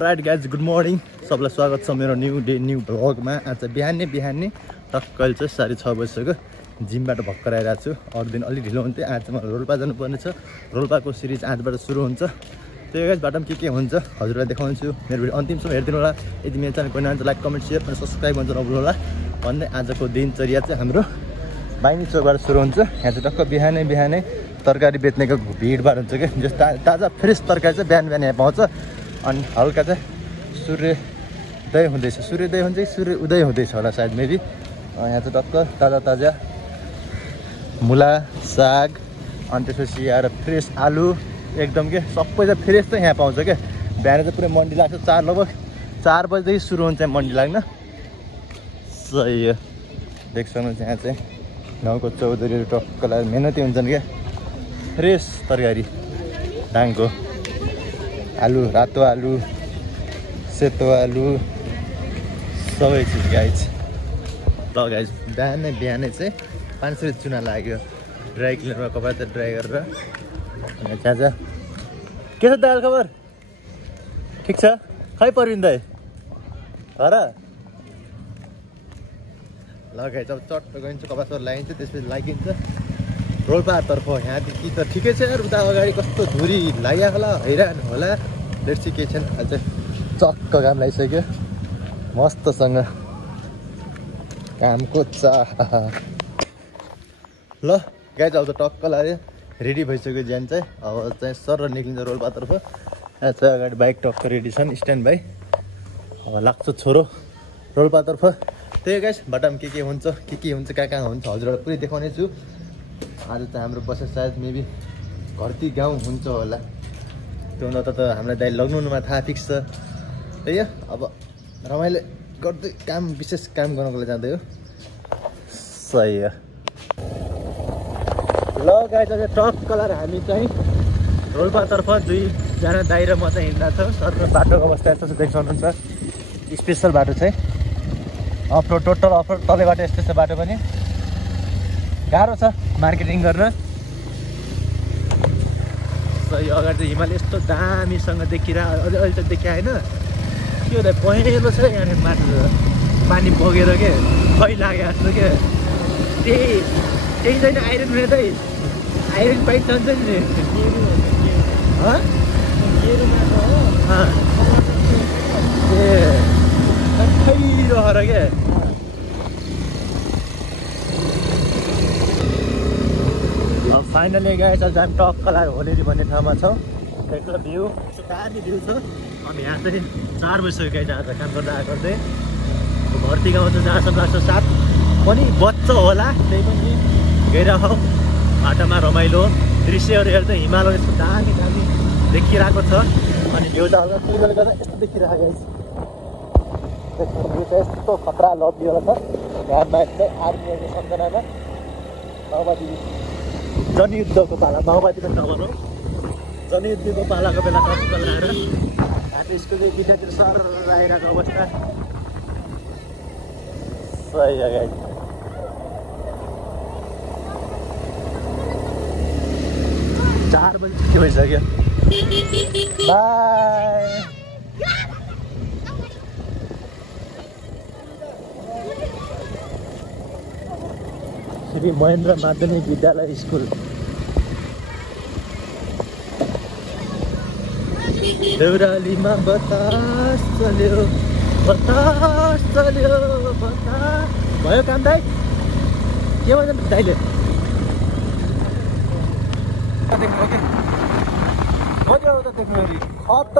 Right guys good morning सबलाई स्वागत छ मेरो न्यू डे न्यू भ्लगमा। आज बिहानै टक्क चाहिँ 6:30 बजिसक्यो। जिमबाट भर्खर आइरहेको छु। अरू दिन अलिक ढिलो हुन्थ्यो, आज मलाई रोल्पा जानुपर्ने छ। रोल्पाको सिरिज आजबाट सुरु हुन्छ। त्यो गाइज बाटोमा के हुन्छ हजुरलाई देखाउँछु। मेरो भिडियो अन्तिमसम्म हेरिदिनु होला। यदि मेरो च्यानल कोही लाइक कमेन्ट सेयर अनि सब्सक्राइब गर्न नभुल्नु होला। भन्दै आजको दिनचर्या चाहिँ हाम्रो बाइनी चौकबाट सुरु हुन्छ। यहाँ चाहिँ टक्क बिहानै तरकारी बेच्नेको भिडभाड हुन्छ कि। जस्तो ताजा फ्रेस तरकारी चाहिँ बिहान यहाँ पाउँछ। अनि हल्का चाहिँ सूर्योदय हुँदैछ, सूर्योदय हुन्छ कि सूर्य उदय हुँदैछ होला सायद मेबी। यहाँ चाहिँ टक्क ताजा मुला साग अनि त्यसपछि आएर फ्रेस आलु एकदम के सबै चाहिँ फ्रेस चाहिँ यहाँ पाउँछ क्या। बिहान चाहिँ पुरै मन्डी लाग्छ। लगभग 4 बजीदेखि सुरु हुन्छ मन्डी लाग्न। सही हो, देख सक्नुहुन्छ यहाँ चाहिँ गाउँको चौधरीहरू टक्कलाई मेहनती हुन्छन् क्या। फ्रेस तरकारी डाङको आलु, रातो आलु, सेतो आलु सबै चिज गाइज। ल गाइज बिहानै चाहिँ 500 चुना लाग्यो ड्राई क्लिनरमा कपडा चाहिँ ड्राई गरेर। अनि चाचा के छ दाल खबर? ठिक छ? खै परविन दाइ घर? ल गाइज अब चट्ट गइन्छ, कपासहरू लगाइन्छ, त्यसपछि लागिन्छ रोल्पातर्फ। यहाँदेखि त ठिकै छ यार, उता अगाडि कस्तो धुरी लागिया होला, हैरान होला। लेट्सी केही छैन, अहिले चाहिँ चक्क काम लागिसक्यो मस्तसँग कामको चाह। ल गाइज अब त टक्क लाग्यो, रेडी भइसक्यो ज्यान चाहिँ। अब चाहिँ सर निक्लिन्छ रोल्पातर्फ। यहाँ चाहिँ अगाडि बाइक टक्क रेडी छन्, स्ट्यान्ड बाई। अब लाग्छ छोरो रोल्पातर्फ। त्यही गाइज बाटामा के हुन्छ कहाँ हुन्छ हजुरहरूलाई पुरै देखाउने छु। आज त हाम्रो बसेर सायद मेबी घरती गाउँ हुन्छ होला। त्यो न त हामीलाई दाइ लग्नुमा थाहा फिक्स छ। त्यही हो, अब रमाइलो गर्दै काम विशेष काम गर्नको लागि जाँदै हो। सही हो। ल गाइज चाहिँ टक्क लाएर हामी चाहिँ रोल्पातर्फ 2जना दाइ र म चाहिँ हिँड्दा छौँ। सर बाटोको अवस्था यस्तो देख्न सक्नुहुन्छ। स्पेसल बाटो चाहिँ अफरोड, टोटल अफरोड। तलैबाट यस्तो छ बाटो पनि, गाह्रो छ मार्केटिङ गर्न। सही अगाडि चाहिँ हिमाल यस्तो दामीसँग देखिरहेको, अहिले त देखिया होइन त्यो त पहेँलो छ यहाँनिर माटो पानी बगेर के खै लाग्यो जस्तो क्या। त्यही छैन आइरन म्यान है, आइरन पाइप जान्छ नि ए खैरो क्या। फाइनली गाइस आज हामी टक्क लाएर होलेरी भन्ने ठाउँमा छौँ। देख्नु भ्यू दामी भ्यू छ। अनि यहाँ चाहिँ 4 बजिसक्यो गाइस आज काम गर्दै। घरती गाउँ चाहिँ जहाँसम्म लाग्छ 7 पनि बच्च होला। त्यही पनि गइरहेको बाटोमा रमाइलो दृश्यहरू हेर्दा हिमालय यस्तो दामी देखिरहेको छ। अनि भ्यू चाहिँ हल्का क्लियर गर्दा यस्तो देखिरहेको गाइस। भ्यू चाहिँ यस्तो खतरा लभली होला छ। घरमा चाहिँ आर्मीहरूको सम्झनामा माओवादी जनयुद्धको पाला, माओवादी पनि नभनौँ, जनयुद्धको पालाको बेला टक्क लगाएर हामी स्कुलले विद्यार्थी सर आइरहेको अवस्था। सही हो गाइस। चार बजी छुट्टी भइसक्यो। बाई। श्री महेन्द्र माध्यमिक विद्यालय स्कुल। देउरालीमा बतास चल्यो भयो काम दाइ? के भन्छ दाइले?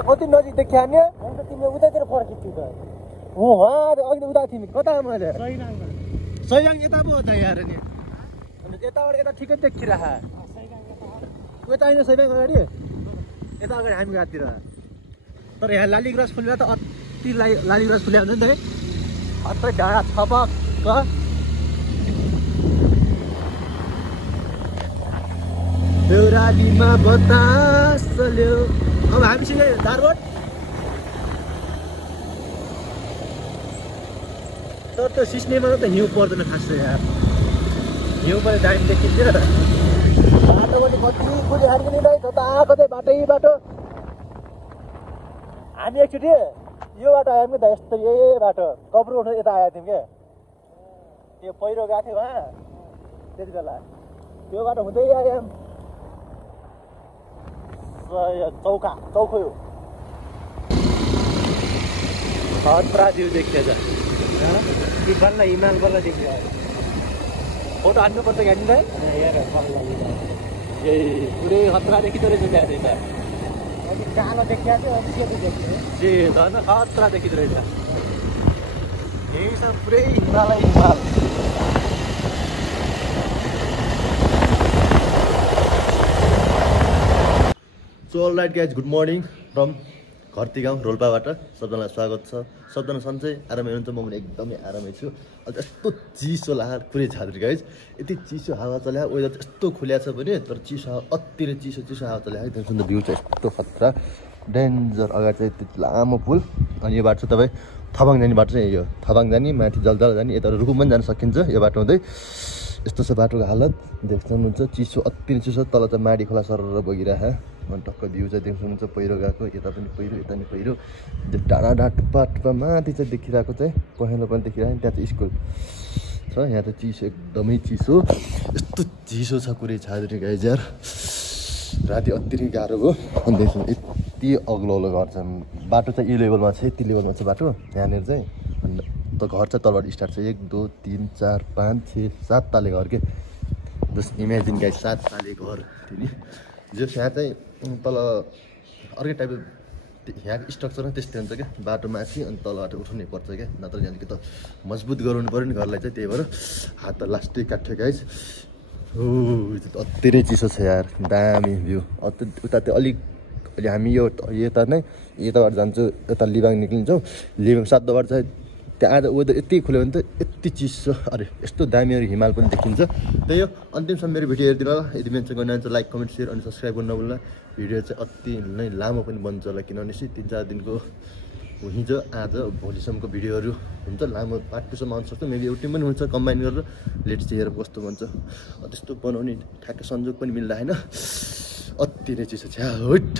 कति नजिक देखियो नि? तिमीले उतातिर फर्किन्थ्यौ त। अघि उता थियौ कता? मैले सैयाङ यता पो हो त यार नि। अन्त यताबाट यता ठिकै देखिरह। यता होइन सैयाङ अगाडि, यता अगाडि हामी गाडीतिर। तर यहाँ लालीग्रास फुलेर त अति लालीग्रास फुल्या हुन्छ नि त है। अत्रै डाँडा छपक्क। देउरालीमा बतास चल्यो। अब हामीसँग धारबाट तर त्यो सिस्नेमा त हिउँ पर्दैन खास यार। हिउँ पनि दामी देखिन्छ। बाटोबाट कति कुली हार्किने दाइ, कता कतै बाटै बाटो। हामी एकचोटि यो बाटो आयौँ कि त यस्तो यही बाटो कब्रो उठ्नु यता आएको थियौँ क्या त्यो पहिरो गएको थियो उहाँ त्यति बेला त्यो बाटो हुँदै आयौँ चौखो यो खतरा भ्यू देखिएछ बल्ल हिमाल बल्ल देखियो फोटो हान्नुपर्छ क्या नि ए पुरै खतरा देखिँदो रहेछ त्यहाँ चाहिँ अलिक कालो देखिया थियो अलिक सेतो देखियो ए झन् खतरा देखिँदो रहेछ यही छ पुरै हिमालै हिमाल so all right guys good morning from घरती गाउँ रोल्पाबाट सबजनालाई स्वागत छ सबजना सन्चै आरामै हुनुहुन्छ म पनि एकदमै आरामै छु अहिले यस्तो चिसो लाग्यो पुरै छात्री गाइज यति चिसो हावा चल्या वेदर यस्तो खुल्या छ भने तर चिसो हावा अति नै चिसो हावा चल्या है त्यहाँदेखि भ्यू चाहिँ यस्तो खतरा डेन्जर अगाडि चाहिँ त्यति लामो पुल अनि यो बाटो चाहिँ तपाईँ थबाङ जाने बाटो चाहिँ यो थबाङ जाने माथि जलजल जाने यता रुकुम पनि जान सकिन्छ यो बाटो हुँदै यस्तो छ बाटोको हालत देख्नुहुन्छ चिसो अति नै चिसो तल चाहिँ माडी खोला सरर बगिरहेको अनि टक्क भ्यू चाहिँ देख्नुहुन्छ पहिरो गएको यता पनि पहिरो यता पनि पहिरो त्यो डाँडा टुप्पा टुप्पा माथि चाहिँ देखिरहेको चाहिँ पहेँलो पनि देखिरहेको त्यहाँ चाहिँ स्कुल छ यहाँ त चिसो एकदमै चिसो यस्तो चिसो छ पुरै छाद्री गाइज यार राति अति नै गाह्रो भयो अनि देख्नु यति अग्लो घर छ बाटो चाहिँ यो लेभलमा छ यति लेभलमा छ बाटो यहाँनिर चाहिँ अनि त घर चाहिँ तलबाट स्टार्ट छ 1 2 3 4 5 6 7 ताले घर के जस्ट इमेजिन गाइज 7 ताले घर थियो जो यहाँ चाहिँ तल अर्कै टाइपको यहाँको स्ट्रक्चर त्यस्तै हुन्छ क्या बाटो माथि अनि तलबाट उठाउनै पर्छ क्या नत्र यहाँदेखि त मजबुत गराउनु पऱ्यो नि घरलाई चाहिँ त्यही भएर हात त लास्टै काट्यो गाइज हो अति नै चिसो छ यार दामी भ्यू उता त्यो अलिक अहिले हामी यो यता नै यताबाट जान्छौँ यता लिबाङ निक्लिन्छौँ लिबाङ 7 दोबाट चाहिँ त्यहाँ आज वेदर यति खुल्यो भने त यति चिसो अरे यस्तो दामीहरू हिमाल पनि देखिन्छ त्यही हो अन्तिमसम्म मेरो भिडियो हेरिदिनु होला यदि मेन्सन गर्नुहुन्छ लाइक कमेन्ट सेयर अनि सब्सक्राइब गर्नु नभुल्नु भिडियो चाहिँ अति नै लामो पनि बन्छ होला किनभने 3-4 दिनको हिजो आज भोलिसम्मको भिडियोहरू हुन्छ लामो पार्ट 2 सम्म आउन सक्छ मेबी एउटै पनि हुन्छ कम्बाइन गरेर लेट्स हेरेर कस्तो बन्छ त्यस्तो बनाउने ठ्याक्क संयोग पनि मिल्दैन अति नै चिसो छ हुट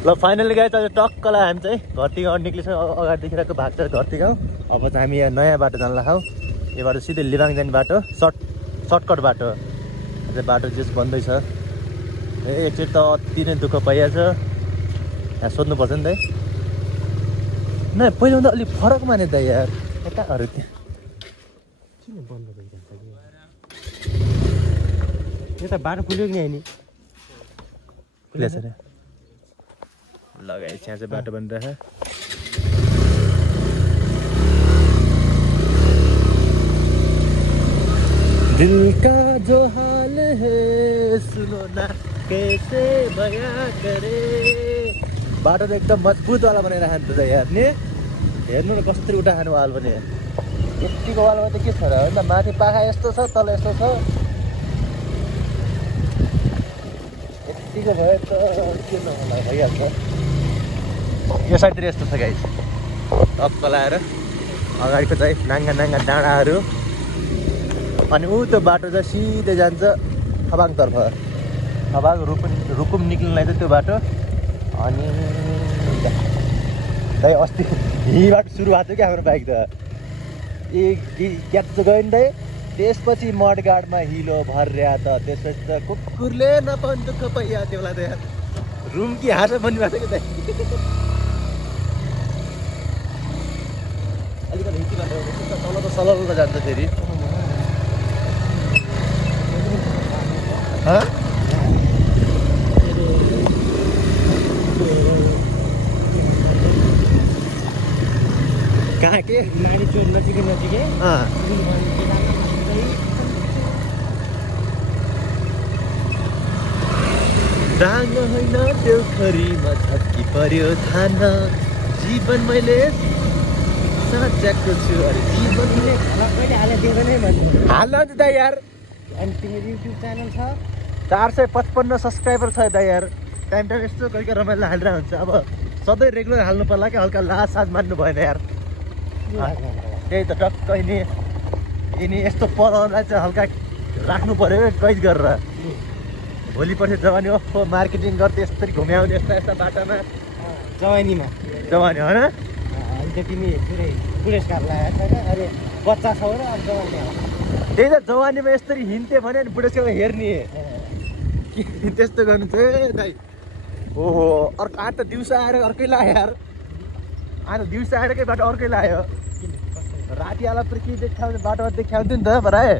ल फाइनली गए चाहिँ टक्कलाई हामी चाहिँ घरती गाउँ निक्लिसक्यो अगाडि देखिरहेको भाग छ घरती गाउँ अब चाहिँ हामी यहाँ नयाँ बाटो जान लाग्छौँ यो बाटो सिधै लिबाङ जाने बाटो सर्टकट बाटो अझै बाटो जस बन्दैछ एकचोटि त अति नै दुःख पाइहाल्छ यहाँ सोध्नुपर्छ नि त न पहिलाभन्दा अलिक फरक माने त यार यताहरू त्यहाँ किन बन्द भइरहेको छ यता बाटो खुल्यो कि नि खुलेछ रे लगाए यहाँ चाहिँ बाटो बनिरहेछ दिल का जो हाल है सुनो ना कैसे बयां करे बाटो त एकदम मजबुतवाला बनाइराख्नु त यार नि हेर्नु न कसरी उठाखानु वाल पनि यतिको वालमा त के छ र होइन माथि पाखा यस्तो छ तल यस्तो छ यतिको भयो त के नहोला भइहाल्छ यो साइडतिर यस्तो छ गाइस टक्क लाएर अगाडिको चाहिँ नाङ्गा नाङ्गा डाँडाहरू अनि ऊ त्यो बाटो चाहिँ सिधै जान्छ थबाङतर्फ थबाङ रुकुम निक्लिनलाई चाहिँ त्यो बाटो अनि दाइ अस्ति यहीँबाट सुरु भएको थियो क्या हाम्रो बाइक त क्याच गयो नि दाइ त्यसपछि मडगाडमा हिलो भर्या त त्यसपछि त कुकुरले नपाउने दुःख पाइया त्यसलाई त यार रुम कि हाँस बनिरहेको थियो कि दाइ अलिकति हिटी बाटो तल त सलल जान्छ फेरि कहाँ के नानी चोर नजिकै डाङ्ग होइन त्यो खरीमा छक्की पर्यो थान जीवन मैले साच्याको छु अरे जीवनले कहिले हाले दिएको नै भन्नु हाल्न त यार अनि तिम्रो युट्युब च्यानल छ 455 सब्सक्राइबर छ त यार टाइम यस्तो कहिले रमाइलो हालिरहेको हुन्छ अब सधैँ रेगुलर हाल्नु पर्ला कि हल्का लाज साज मान्नु भएन यार त्यही त टक्क यिनी यस्तो पढाउनलाई चाहिँ हल्का राख्नु पऱ्यो कैद गरेर भोलि पर्सि जवानी ओहो मार्केटिङ गर्दै यसरी घुम्याउने यस्ता बाटामा जवानीमा जवानी होइन अहिले त तिमी पुरै पुरस्कार लगाएको छैन अरे बच्चा छौ र अब जवानी त्यही त जवानीमा यसरी हिँड्थ्यो भने नि बुढेसकाल हेर्ने के त्यस्तो गर्नु चाहिँ दाइ ओहो अर्को आज त दिउँसो आएर अर्कै लाग्यो यार आज दिउँसो आएरकै बाटो अर्कै लाग्यो राति आला पुरै के देखाउने बाटोमा देखाउँथ्यो नि त बराए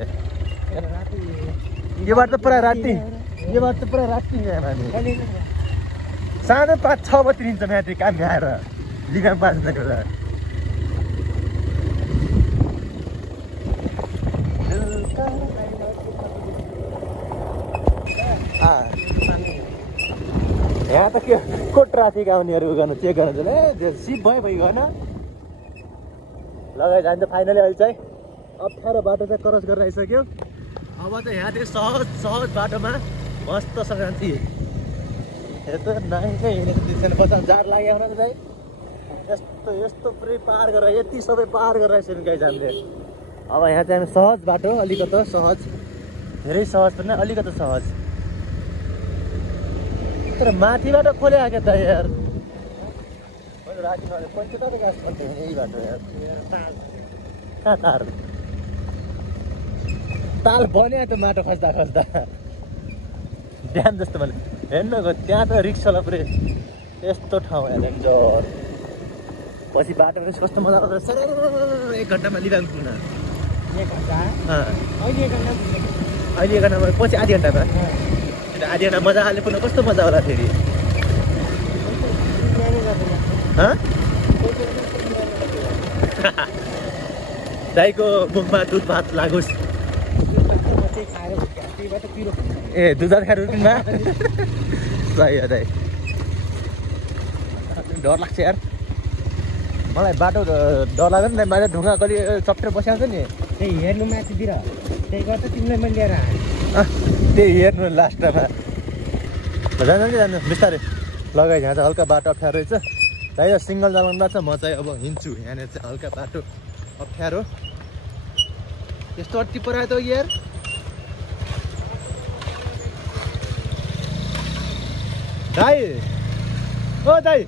यो बाटो त पुरा राति यो बाटो त पुरा राति हामी साँझ 5-6 बजी हिँड्छ माथि काम आएर लिगाम 5 बेला यहाँ त के को ट्राफिक आउनेहरू गर्नु चेक गर्नु चाहिँ ए सिप भयो भइगएन लगाइ जान्छ फाइनली अहिले चाहिँ अप्ठ्यारो बाटो चाहिँ क्रस गरेर आइसक्यो अब चाहिँ यहाँदेखि सहज बाटोमा मस्तसँग जान्थे यस्तो नाङ्गै हिँडेको देख्दैन बजार जाड लाग्यो भने चाहिँ यस्तो पुरै पार गरेर यति सबै पार गरेर आइसक्यो गाई जान्थे अब यहाँ चाहिँ हामी सहज बाटो अलिकति सहज धेरै सहज त न अलिकति सहज तर माथिबाट खोले आएको त यार मैले राति पञ्चता गाछ भन्थ्यो यही बाटो यार कहाँ तार ताल बन्यो त माटो खस्दा खस्दा बिहान जस्तो मैले हेर्नु त्यहाँ त रिक्स होला पुरै यस्तो ठाउँ हेर्नु जर पछि बाटो पनि कस्तो मजा आउँछ 1 घन्टामा लिगाङ पुग्न 1 घन्टा अहिले 1 घन्टा अहिले 1 घन्टामा पछि आधी घन्टामा आधी घन्टा मजा हाल्ने पुग्न कस्तो मजा होला फेरि दाइको मुखमा दुध भात लागोस् ए दुध भात खाएर रुटिनमा सही हो दाइ डर लाग्छ यार मलाई बाटो डर लाग्दैन नि माथि ढुङ्गा कति चप्टेर बस्याउँछ नि त्यही हेर्नु माथितिर त्यही गर्दा तिमीलाई मैले लिएर आएँ त्यही हेर्नु लास्टमा जानु कि जानु बिस्तारै लगाइ यहाँ चाहिँ हल्का बाटो अप्ठ्यारो रहेछ दाइ सिङ्गल जलाउनु छ म चाहिँ अब हिँड्छु यहाँनिर चाहिँ हल्का बाटो अप्ठ्यारो यस्तो अट्टी परायो त यार दाइ ओ दाइ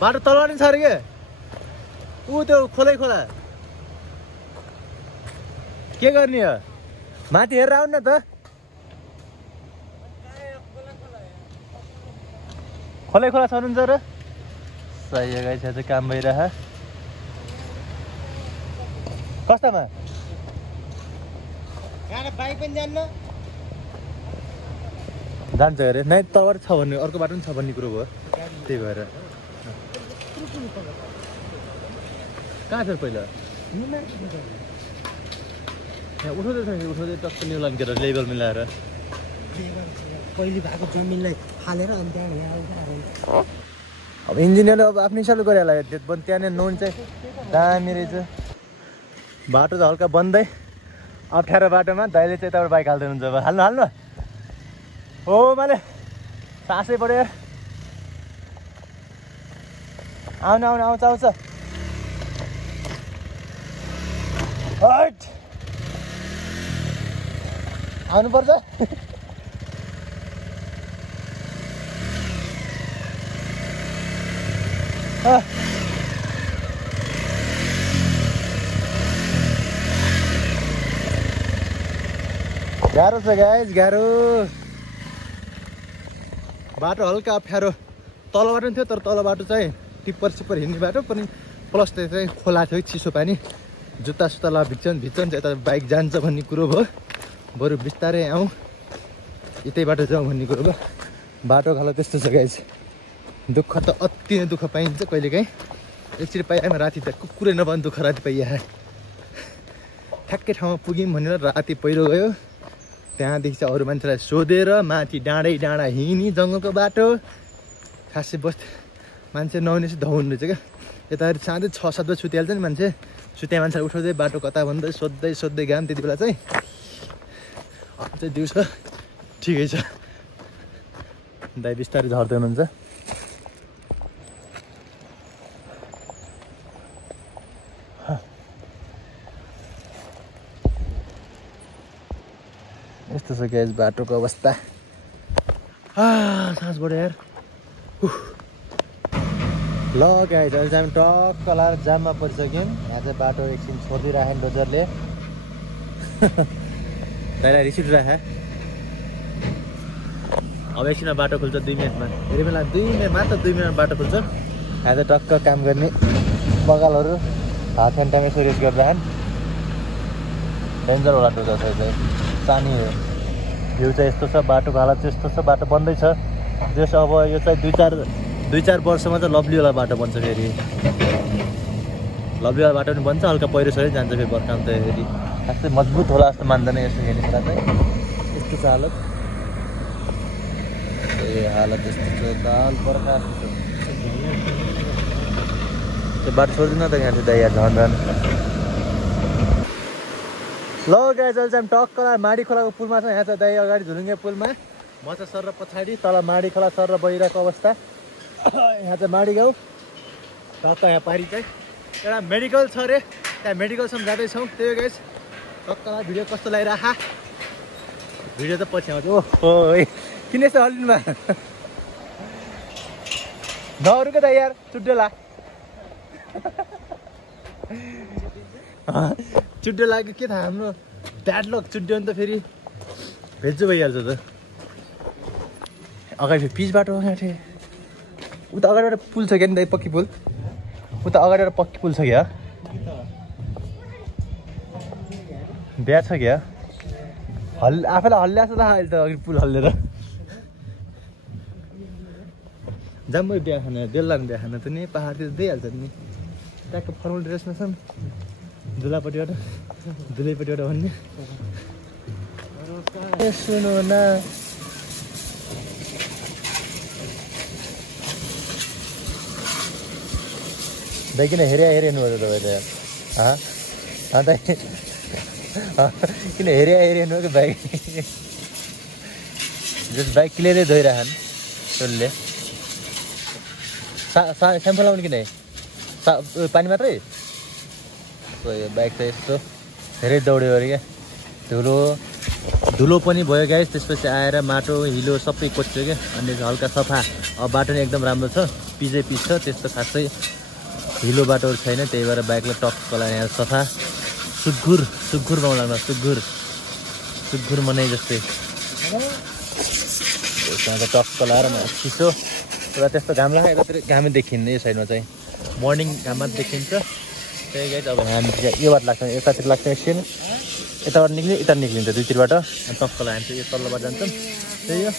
बाटो तलवानी छ अरे के ऊ त्यो खोलै खोला के गर्ने हो माथि हेरेर आउनु न त खोलै खोला छनुहुन्छ र सही गाई छ चाहिँ काम भइरह कस्तामा बाइक पनि जान्न जान्छ अरे नै तलबाट छ भन्ने अर्को बाटो पनि छ भन्ने कुरो भयो त्यही भएर कहाँ छ पहिला यहाँ उठाउँदै टक्क न्युलान गरेर लेभल मिलाएर पहिले भएको जमिनलाई फालेर अनि त्यहाँ यहाँ उठाएर अब इन्जिनियरले अब आफ्नै हिसाबले गरिहाल्यो त्यो त्यहाँनिर नोन चाहिँ दामी रहेछ बाटो चाहिँ हल्का बन्दै अप्ठ्यारो बाटोमा दाइले चाहिँ यताबाट बाइक हाल्दै हुन्छ अब हाल्नु हो मैले सासै पऱ्यो आउँछ हट आउनुपर्छ गाह्रो छ गाइज गाह्रो बाटो हल्का अप्ठ्यारो तल बाटो पनि थियो तर तल बाटो चाहिँ टिप्पर हिँड्ने बाटो पनि प्लस त्यो चाहिँ खोला थियो चिसो पानी जुत्ता सुत्ता ला भिज्छन् यता बाइक जान्छ भन्ने कुरो भयो बरु बिस्तारै आउँ यतै बाटो जाउँ भन्ने कुरो भयो बाटो खालो त्यस्तो छ गाइज दुःख त अति नै दुःख पाइन्छ कहिलेकाहीँ एकचोटि पाइआएमा राति त कुकुरै नपाउने दुःख राति पाइहाल्यो ठ्याक्कै ठाउँमा पुग्यौँ भनेर राति पहिरो गयो त्यहाँदेखि चाहिँ अरू मान्छेलाई सोधेर माथि डाँडै डाँडा हिँडी जङ्गलको बाटो खासै मान्छे नहुने चाहिँ धौन रहेछ क्या यताहरू साँझै 6-7 बजी सुतिहाल्छ नि मान्छे सुत्या मान्छेलाई उठाउँदै बाटो कता भन्दै सोध्दै गएँ त्यति बेला चाहिँ अब चाहिँ दिउँसो ठिकै छ दाइ बिस्तारै झर्दै हुनुहुन्छ यस्तो छ ग्यास बाटोको अवस्था सास बढ्यो यार। ल गाइज अहिले चाहिँ हामी टक्क लाएर जाममा परिसक्यौँ। यहाँ चाहिँ बाटो एकछिन छोडिदिइराखेँ डोजरले। तैँलाई रिसिभ राखेँ। अब एकछिनमा बाटो खुल्छ 2 मिनटमा। फेरि बेला 2 मिनट मात्र 2 मिनटमा बाटो खुल्छ। यहाँ चाहिँ टक्क काम गर्ने बगालहरू हात घन्टामा यसो रेस गरिराखेँ। डेन्जर होला डोजर चाहिँ सानी हो। भ्यू चाहिँ यस्तो छ, बाटोको हालत चाहिँ यस्तो छ, बाटो बन्दैछ। जस अब यो चाहिँ 2-4 वर्षमा चाहिँ लभलीवाला बाटो बन्छ। फेरि लभलीवाला बाटो पनि बन्छ, हल्का पहिरो सरी जान्छ फेरि बर्खा आउँदा। फेरि खासै मजबुत होला जस्तो मान्दैन यस्तो हेर्ने कुरा चाहिँ। यस्तो छ हालत, हालत यस्तो छ। दाल बर्खा जस्तो छ। त्यो बाटो छोड्दिनँ त यहाँ चाहिँ दाइ झन् झन्। ल गाइज अहिले चाहिँ टक्क माडी खोलाको पुलमा छ। यहाँ चाहिँ दाइ अगाडि झुलुङ्गे पुलमा, म चाहिँ सर र पछाडि तल माडी खोला सर र बहिरहेको अवस्था। यहाँ चाहिँ माडी गाउँ टक्क। यहाँ पारि चाहिँ एउटा मेडिकल छ अरे, त्यहाँ मेडिकलसम्म जाँदैछौँ। त्यही हो गाइज। टक्क भिडियो कस्तो लागिरह, भिडियो त पछि आउँछ। ओहो किन यस्तो हल्लिनु भयो? नरुक त यार, चुड्डो चुड्डो लाग्यो के थाहा। हाम्रो ब्याड लक चुड्यो नि त फेरि भेज्जो भइहाल्छ त। अगाडि फेरि पिच बाटो यहाँ थिएँ। उता अगाडिबाट पुल छ क्या नि दाइ, पक्की पुल। उता अगाडिबाट पक्की पुल छ क्या, बिहा छ क्या। आफैलाई हल्ल्याएको छ त अहिले त अघि पुल हल्लेर। जाम्मै बिहा खाना बेलुका बिहा खाना त नि पाहाडतिर दिइहाल्छ नि। ट्याक्क फर्मल ड्रेसमा छन्, दुलापट्टिबाट दुलैपट्टिबाट भन्ने। सुन्नु न दाइ, किन हेरिहेर्नु भयो तपाईँले? दाइ किन हेरिहेर्नु कि बाइक? जस बाइक क्लियरै धोइरहन् टोलले। स्याम्पल लाउने कि नै पानी मात्रै? बाइक चाहिँ यस्तो धेरै दौड्यो अरे क्या। धुलो पनि भयो गाइस। त्यसपछि आएर माटो हिलो सबै कोच्यो क्या। अनि हल्का सफा। अब बाटो नि एकदम राम्रो छ, पिचै पिच छ, त्यस्तो खासै हिलो बाटोहरू छैन। त्यही भएर बाइकलाई टक्क लगाएर सफा सुग्घुर गाउँ लाग्दा सुग्घुर मनाइ जस्तै टक्क लगाएर चिसो र त्यस्तो घाम लाग्यो। यतातिर घामै देखिन्न, यो साइडमा चाहिँ मर्निङ घाममा देखिन्छ। त्यही गाइस अब हामी यो बाटो लाग्छ, यतातिर लाग्छ एकछिन, यताबाट निक्लिन्छ, यता निक्लिन्छ दुईतिरबाट। अनि टक्क लगाएर यो तल्लोबाट जान्छौँ। त्यही हो।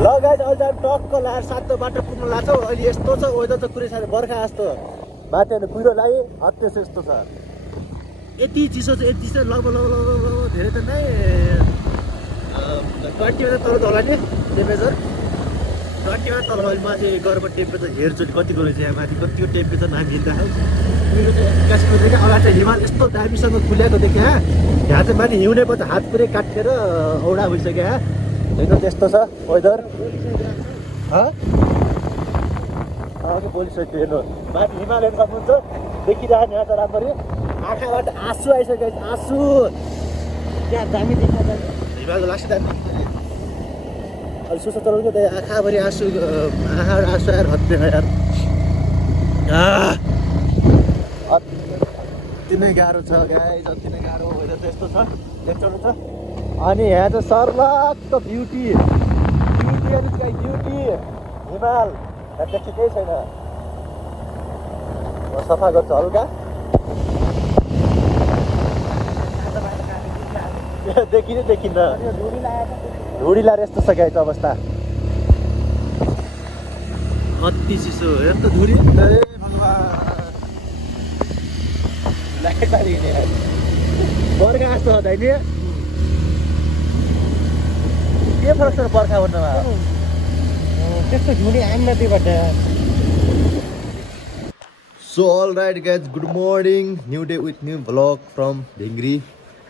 ल गाइस अहिले चाहिँ टक्क लगाएर 7 बाटो पुग्नु लाग्छौँ। अहिले यस्तो छ वेदर त पुरै साह्रो बर्खा जस्तो। बाटोहरू कुहिरो लाग्यो, हत्तेस यस्तो छ। यति चिसो छ, यति चिसो लगभग धेरै त नै 20 तल त होला नि टेम्परेचर। 20 तल अहिले माथि गएर टेम्परेचर हेर्छु कतिको रहेछ। यहाँ माथि कतिको टेम्परेचर हामी हिँड्दाखेरि कुहिरो चाहिँ 81 देखेँ। अगाडि चाहिँ हिमाल यस्तो दामीसँग खुल्याएको देखेँ। यहाँ चाहिँ माथि हिउँने पछि हात पुरै काटेर औडा भइसक्यो। होइन त्यस्तो छ वेदर। अघि बोलिसक्यो हेर्नु, माथि हिमाल हेर्नु सक्नुहुन्छ, देखिरहेको यहाँ त राम्ररी। आँखाबाट आँसु आइसक्यो, आँसु त्यहाँ दामी देखा जान्छ। हिमालको लाग्छ दामी। अहिले सुस्ता चलाउनु त्यहाँ आँखाभरि आँसु, आँखाबाट आँसु आएर हत्ते यार। अति नै गाह्रो छ गाइस, अति नै गाह्रो। वेदर त यस्तो छ, यस्तो छ। अनि यहाँ चाहिँ सर्लक्क ब्युटी अनि ब्युटी हिमाल। त्यहाँ केही छैन, सफा गर्छ हल्का। देखिनै देखिन्न, धुडी लाएर यस्तो छ गाइस अवस्था। अति चिसो यस्तो धुडी। बर्खा जस्तो छ दाइले। के फरक छ बर्खा भन्नुमा? त्यस्तो धुडी आएन त्योबाट। So all right guys, good morning, new day with new vlog from भिङ्ग्री।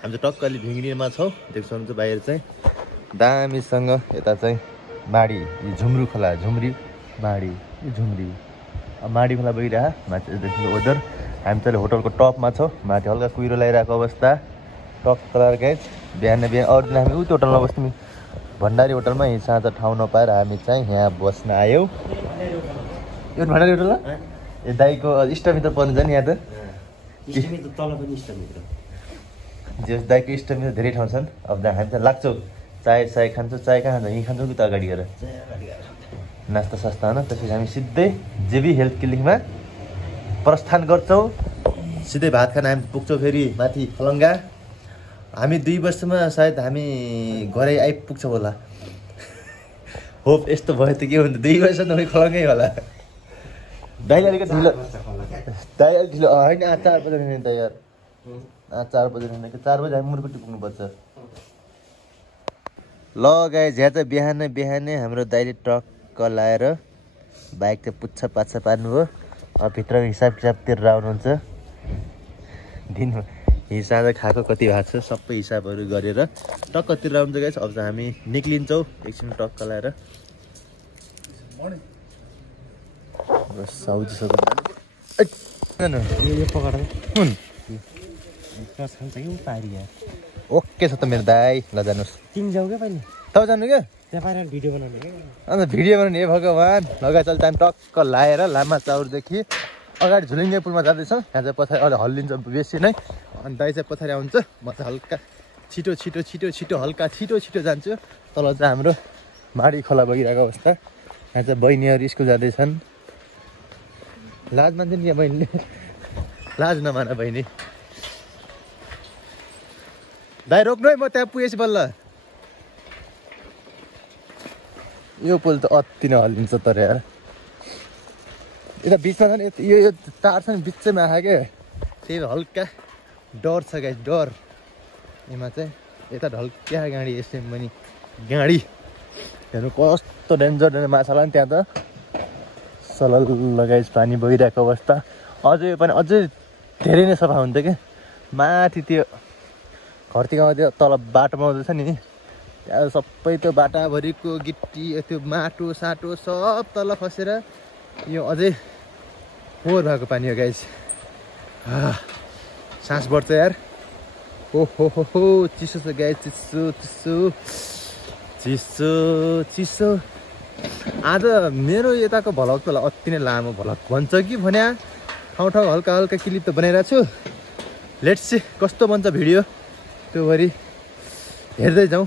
हामी चाहिँ टक्क अहिले भिङ्ग्रीमा छौँ। देख्छ भने बाहिर चाहिँ दामीसँग यता चाहिँ माडी, झुम्रु खोला, झुम्री माडी, झुम्री माडी खोला बगिरह। माथि वेदर हामी चाहिँ होटलको टपमा छौँ। माथि हल्का कुहिरो लगाइरहेको अवस्था। टक्क लगाएर गाइज बिहान अरू दिन हामी उति होटलमा बस्थ्यौँ भण्डारी होटलमा हिजो साँझ ठाउँ नपाएर हामी चाहिँ यहाँ बस्न आयौँ यो भण्डारी होटल ए दाईको इष्टमित्र पर्नु छ नि यहाँ त जे दाईको इष्टमित्र धेरै ठाउँ छन् अब हामी चाहिँ लाग्छौँ चाय खान्छौँ चाय कहाँ खान्छौँ यहीँ खान्छौँ कि त अगाडि गएर नास्ता सास्ता होइन त्यसपछि हामी सिधै जेबी हेल्थ क्लिनिकमा प्रस्थान गर्छौँ सिधै भात खान हामी पुग्छौँ फेरि माथि खलङ्गा हामी 2 वर्षमा सायद हामी घरै आइपुग्छौँ होला होप यस्तो भयो त के हुन्छ 2 वर्ष नभए खलङ्गै होला दाइ अलिकति ढिलो दाइ अलिक ढिलो होइन 4 बजे हिँड्ने दाइ यार 4 बजे हिँड्ने 4 बजे हामी मुर्कुटी पुग्नुपर्छ ल गाइस यहाँ चाहिँ बिहानै हाम्रो दाइले ट्रक लाएर बाइक चाहिँ पुच्छा पाछा पार्नुभयो अब भित्र हिसाब किताब तिरेर आउनुहुन्छ दिन हिसाब खाएको कति भएको छ सबै हिसाबहरू गरेर टक्क तिरेर आउनुहुन्छ गाइस अब चाहिँ हामी निक्लिन्छौँ एकछिन टक्क लाएर साउजी सब ओके छ त मेरो दाइ ल जानुहोस् तिमी जाऊ क्या पानी तपाईँ जानु क्या त्यहाँ पारेर भिडियो बनाउने क्या अन्त भिडियो बनाउने हे भगवान् लगाइ चल टाइम टक्क लाएर लामा चाउरदेखि अगाडि झुलिङ्गे पुलमा जाँदैछौँ यहाँ चाहिँ पछाडि अहिले हल्लिन्छ बेसी नै अनि दाइ चाहिँ पछाडि आउँछ म चाहिँ हल्का छिटो हल्का छिटो जान्छु तल चाहिँ हाम्रो माडी खोला बगिरहेको अवस्था यहाँ चाहिँ बहिनीहरू स्कुल जाँदैछन् लाज मान्छ नि यहाँ बहिनीले लाज नमान बहिनी दाइ रोक्नु है म त्यहाँ पुगेपछि बल्ल यो पुल त अति नै हल्लिन्छ तर यार यता बिचमा छ नि यो तार छ नि बिचैमा आएको क्या त्यही हल्का डर छ गाइस डर यमा चाहिँ यता ढल्क्या गाडी यसै पनि गाडी हेर्नु कस्तो डेन्जर माछालाई नि त्यहाँ त सलल लगाइस पानी बगिरहेको अवस्था अझै पनि अझै धेरै नै सफा हुन्छ क्या माथि त्यो घरती गाउँ त्यो तल बाटोमा आउँदैछ नि त्यहाँ सबै त्यो बाटाभरिको गिट्टी त्यो माटो साटो सब तल खसेर यो अझै फोहोर भएको पानी हो गाइस सास बढ्छ यार हो चिसो छ गाइस चिसो आज मेरो यताको भ्लग त अति नै लामो भ्लग भन्छ कि भन्या ठाउँ हल्का क्लिप त बनाइरहेको छु लेट्स सी कस्तो बन्छ भिडियो त्यो भरि हेर्दै जाउँ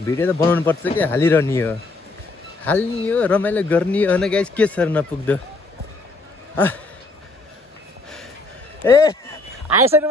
भिडियो त बनाउनु पर्छ कि हाल्ने हो रमाइलो गर्ने हो होइन गाइस के छ नपुग्दो ए आइसक्नु